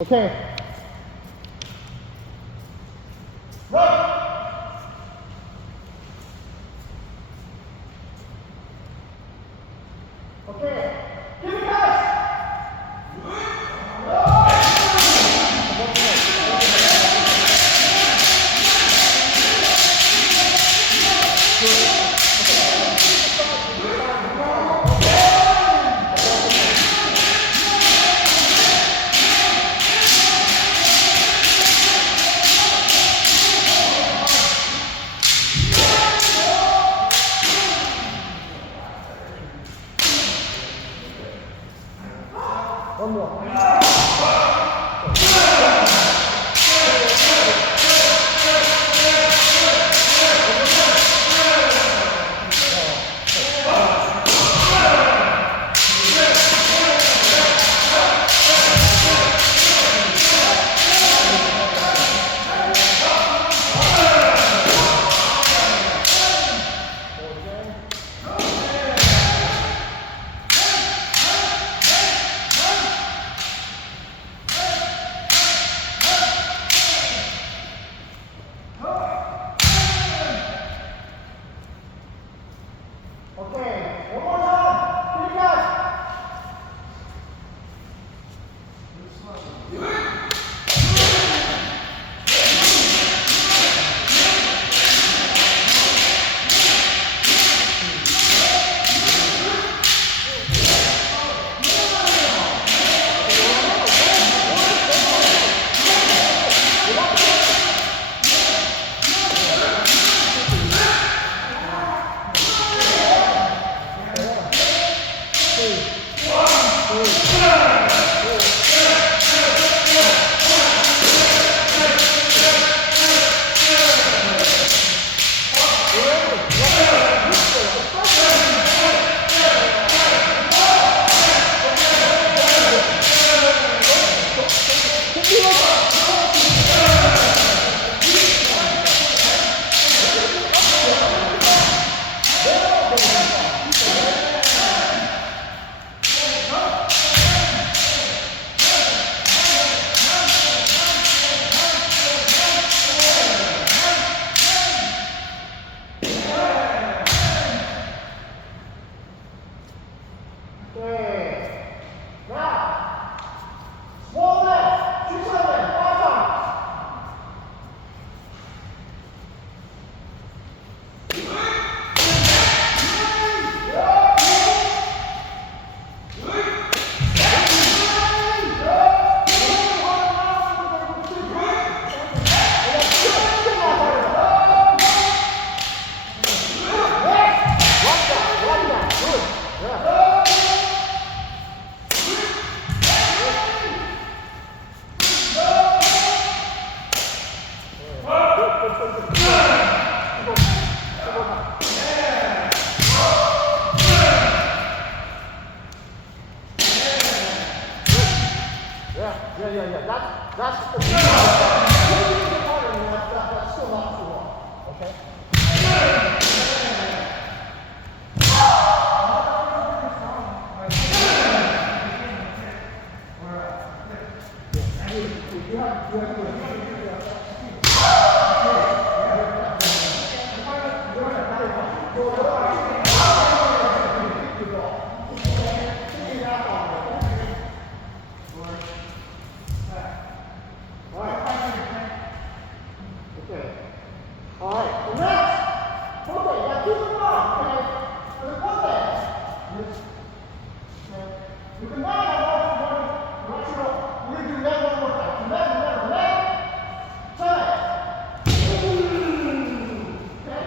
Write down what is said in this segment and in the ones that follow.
Okay. Right. Okay. Give it guys. One more. Okay, one more time. Keep it guys. Okay. Now, small leg, 2 7, 5 times. Yeah. That's the that's still not too long. Okay? Okay. All right. So next, okay. Now keep in mind, okay, for the foot leg, you can now we're going to do that one more time. Remember, leg, turn. Okay.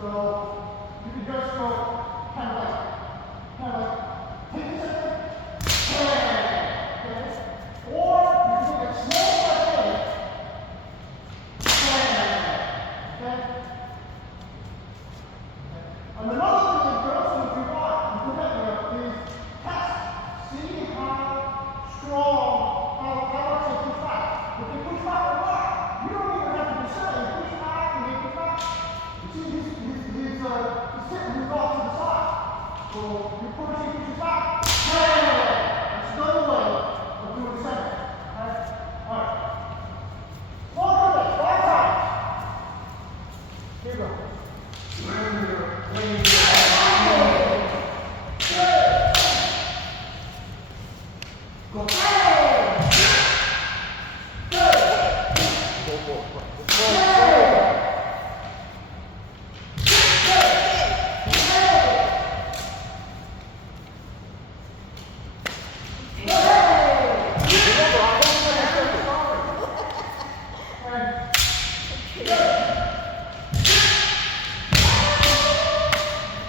So you can just go kind of like take a second, okay? Or you can take a small step in, okay? And another thing that you also, if you want, you can is test, see how strong, how much they push back. If they push back a lot, you don't even have to be certain. You push back and they push back. You see, he's sitting his off to the side. So you push, he pushes back. That's another way of doing the second. Alright. Small movement, 5 times. Here we go.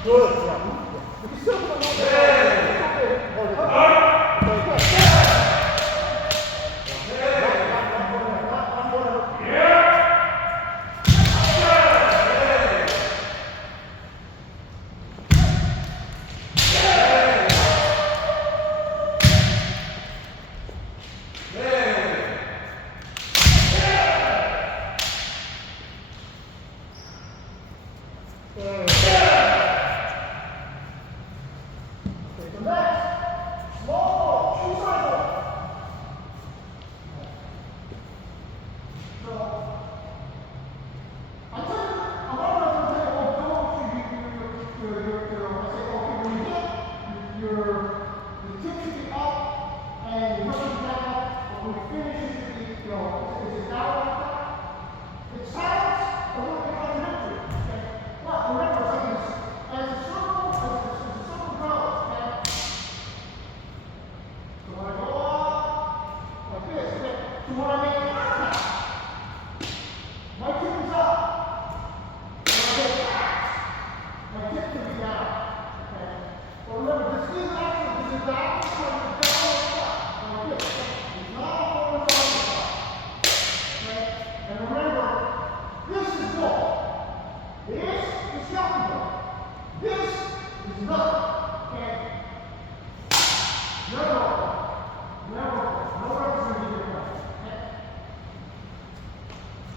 Good. Yeah. You can still put them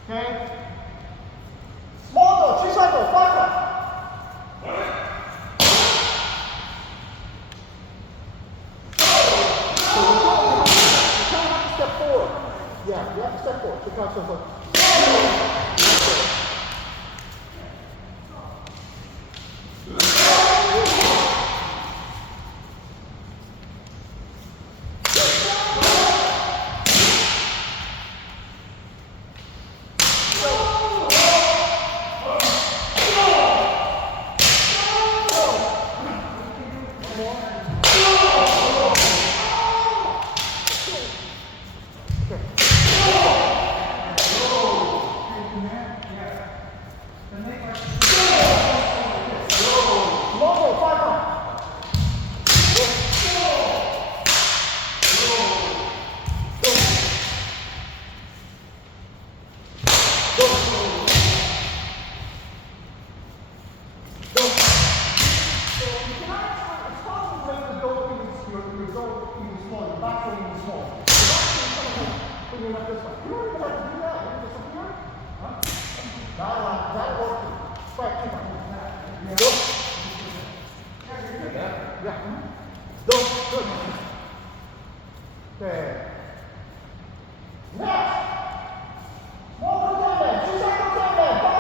Okay? Small though, 2 cycles, 5 times. So you kind of have to step forward. Yeah, you have to step forward. So you kind of step forward. Okay. Next. Small containment. 2 second containment.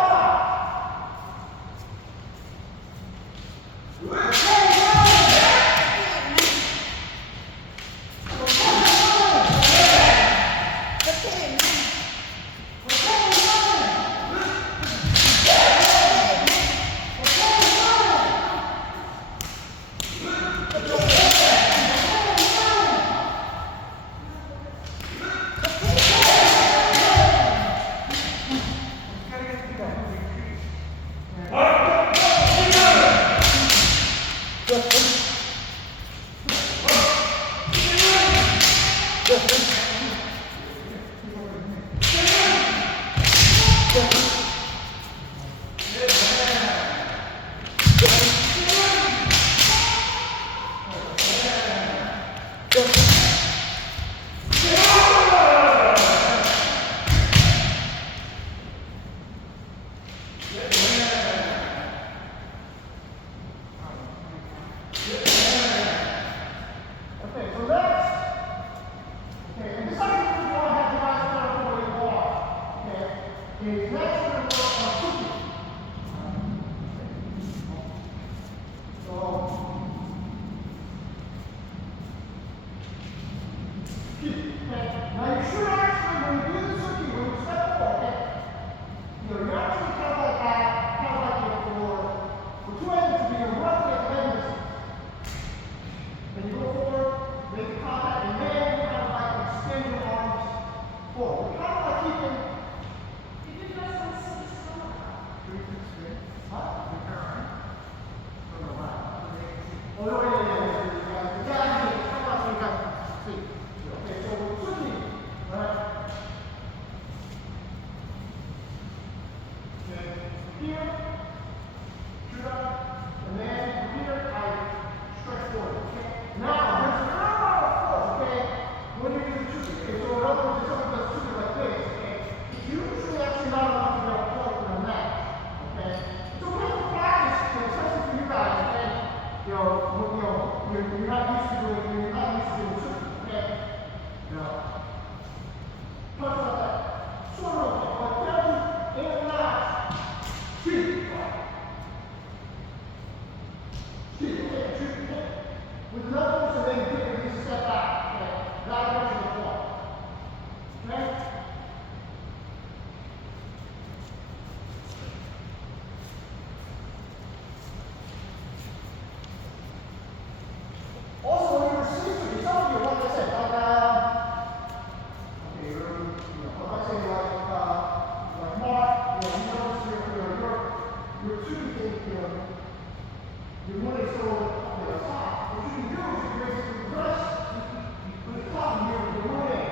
Okay, so next, okay, and this time you want to have your eyes down for where you are. Okay, is next we're going to work on cooking. So, okay, now you should actually, when you do the cooking, when you step forward, okay, you're actually kind of like that, kind of like for two ends to be roughly at the end. Then you go forward, make the contact, and then you kind of like extend your arms forward. We're kind of like keeping. Did you guys want to see this one? Huh? Oh, no, yeah. Yeah, I mean, come on, so you guys can see. Okay, so we're switching, right? Okay, here, shoot up, and then here, I stretch forward, okay? Now, there's a lot of force, okay? When you do the shooting, okay? So in other words, if someone does shooting like this, okay? It's usually actually not enough to get a point in the neck, okay? It's okay for practice, especially for you guys, okay? You're not used to doing shooting, okay? Punch like that. Sort of okay, but careful in and out. Shoot. Shoot, okay, shoot, okay. With another motion, then you pick and step back, okay? That'll get you the point. Okay? Also, when you receive it, some of you, like I said, like, okay, let's say like Mark, you notice your shooting thing, you're really so on the top. What you can do is you basically press, you put the top in here, you're really,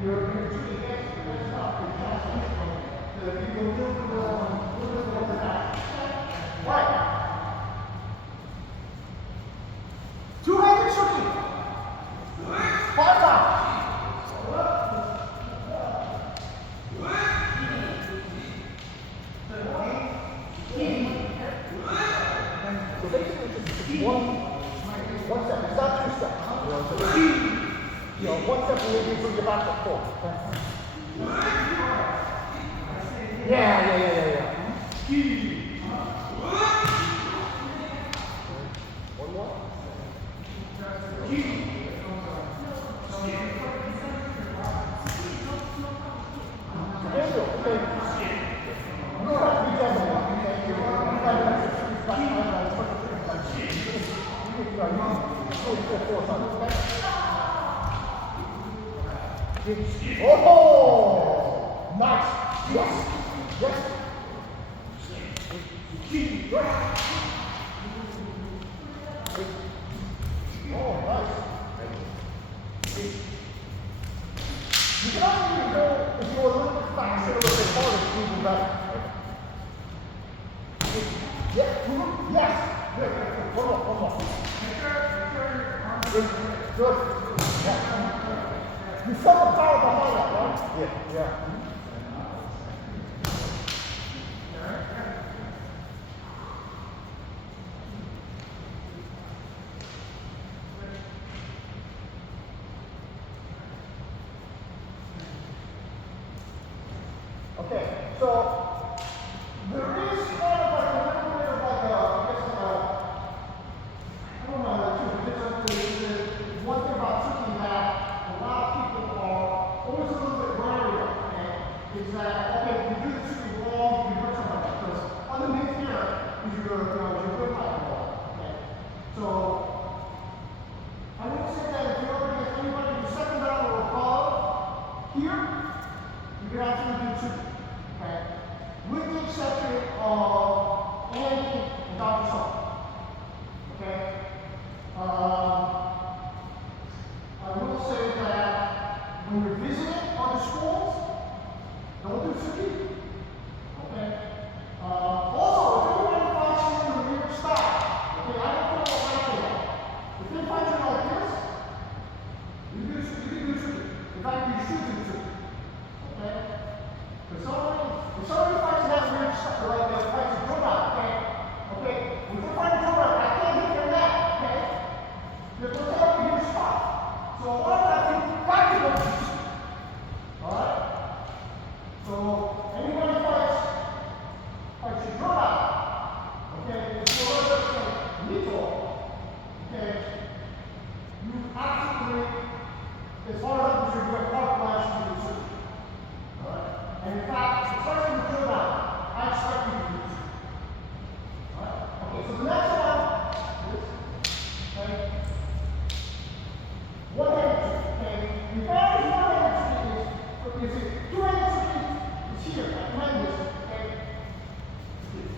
you're shooting against it, it's not, you're trying to shoot from it. So if you can do a little bit over that. Right. Two-handed shooting. 5 times. So basically, just one step. It's not 2 steps. One step and maybe bring your back to 4. Okay? Yeah. One more. Oh, nice. Yes. Oh, nice. You can actually go, if you're a little bit faster, a little bit harder, it's even better. Yeah. Yes. Good. One more. Good. Yeah. You felt the power behind that, right? Yeah. Okay, so there is kind of like a little bit of like a, I guess, I don't know how to do it. There's one thing about cooking that a lot of people are always a little bit wary of, okay?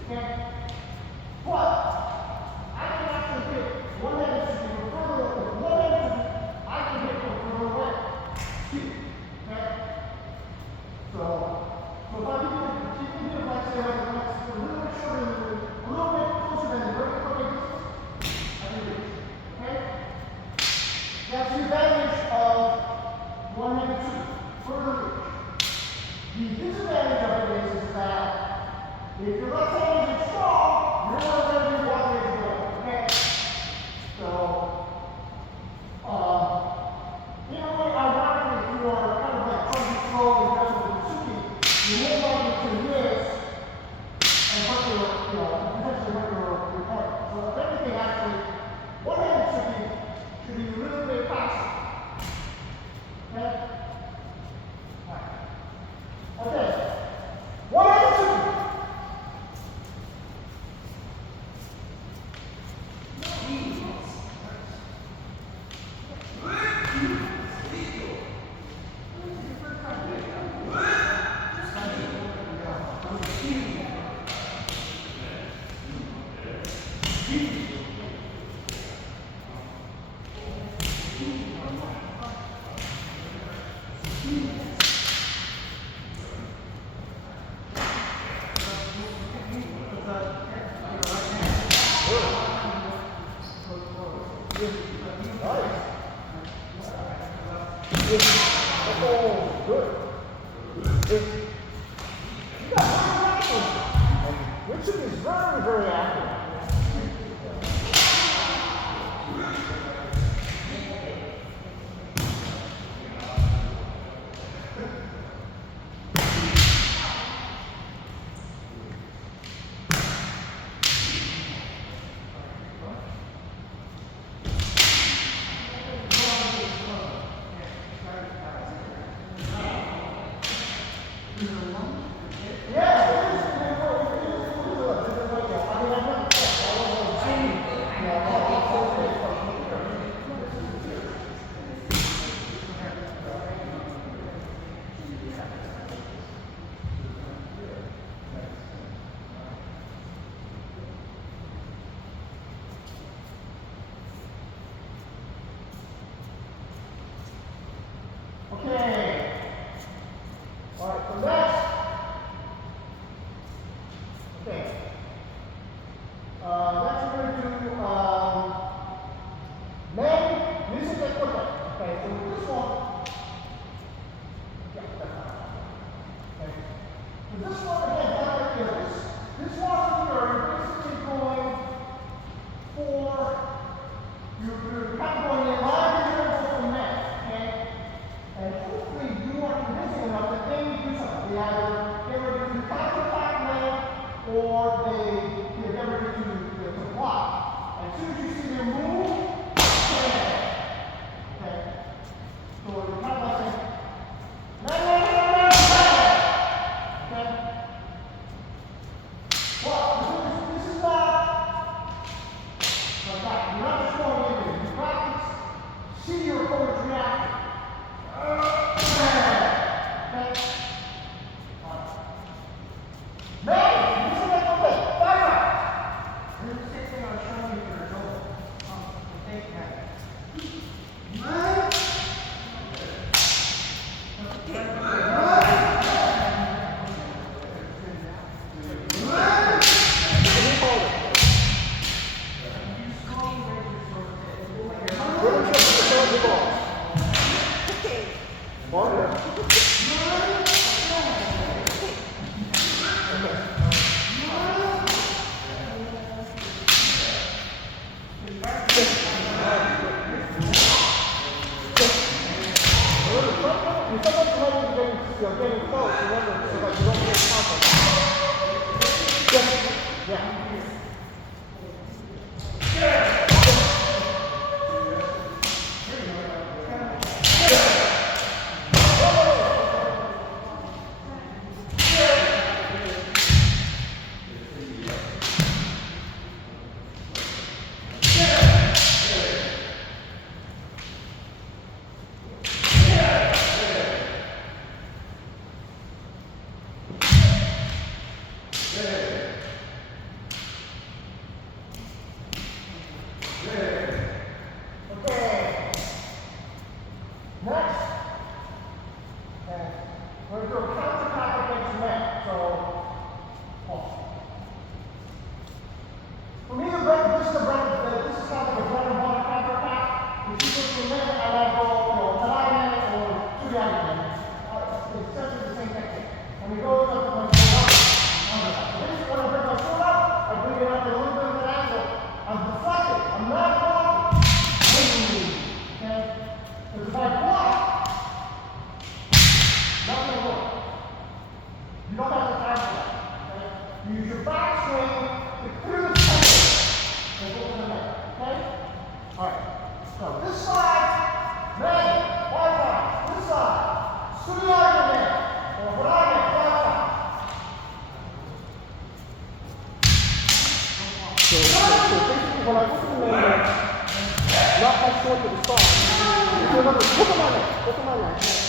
Okay? But I can actually hit one-handed sweeping from further away. One-handed sweeping, I can hit from further away. Okay? So if I keep it like say like a little bit shorter than a little bit closer than the very quick distance, I can reach. Okay? That's the advantage of one-handed sweeping. Further reach. The disadvantage of it is that if your left hand isn't strong, you're not going to be walking as well. Okay? So, in a way, ironically, if you are kind of like trying to slow and aggressive with the shooting, you're more likely to miss and hurt potentially hurt your opponent. So, if anything, actually, one-handed shooting should be a little bit faster. Okay? Alright. Okay. One-handed shooting. Oh, good. You got very active. And Richard is very, very active. Okay. All right, so next. Okay. Next we're going to do men music equipment. Okay, so with this one, okay. So this one again, like this one here, you're basically going for you're kind of going in line with the men, okay? And hopefully you are convincing enough that they do something. They either get ready to counter-attack land or they get ready to block. As soon as you see them move, okay. So you're kind of like saying, okay? Well, this is not like that. You're not just going in there. You practice, see your opponent's reaction. You're getting close, remember, so that you don't get conflict. Yeah. So this side, ready, 5 times. This side, studiare, or brave, 5 times. So basically when I open the main, not as short to the start. So remember, look at my leg,